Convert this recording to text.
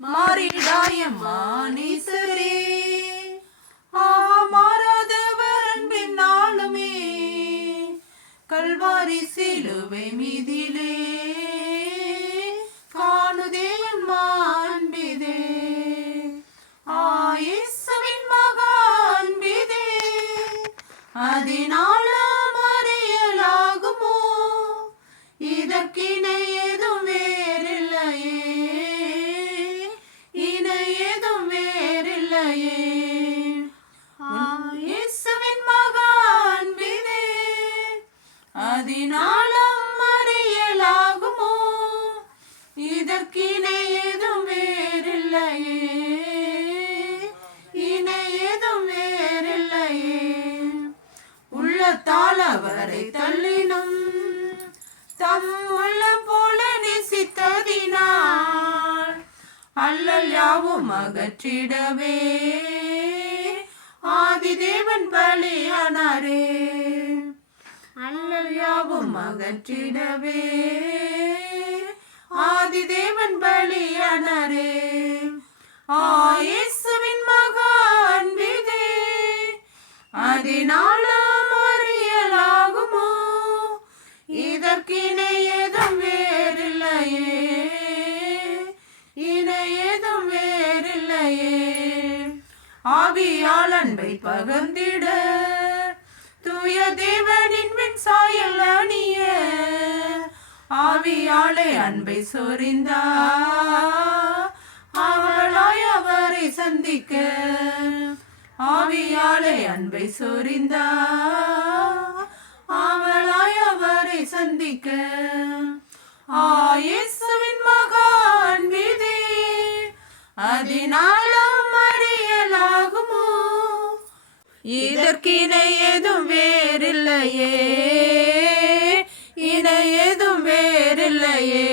மாறிடாயம்மா நீசரே. மாறாதவர் அன்பின் நாளுமே கல்வாரி சிலுவை மீதிலே காணுதே என் மாண்பிதே. இயேசுவின் மகா அன்பிதே அதனாலும் அறியலாகுமோ, இதற்கிணை ஏதும் வேறில்லையே, இணை ஏதும் வேறில்லையே. இயேசுவின் மகா அன்பிதே அதனாலும் அறியலாகுமோ, இதற்கிணை ஏதும் வேறில்லையே, இணை ஏதும் வேறில்லையே. உள்ளத்தால் அவரை தள்ளினும் தம் உள்ளம் போல நேசித்ததினால் அல்லல் யாவும் அகற்றிடவே ஆதிதேவன் பலியானாரே. அல்லல் யாவும் அகற்றிடவே ஆதிதேவன் பலியானாரே. இயேசுவின் மகா அன்பிதே அதனாலும் அறியலாகுமோ, இதற்கிணை ஏதும் வேறில்லையே, இணை ஏதும் வேறில்லையே. ஆவியால் அன்பை பகிர்ந்திட தூய தேவனின் பின் சாயல் அணிய ஆவியாலே அன்பை சொரிந்தார் அவளாய் அவரை சந்திக்க. ஆவியாலே அன்பை சொரிந்தார் அவளாய் அவரை சந்திக்க. இயேசுவின் மகா அன்பிதே அதனாலும் அறியலாகுமோ, இதற்கிணை ஏதும் வேறில்லையே, இணை ஏதும் வேறில்லையே.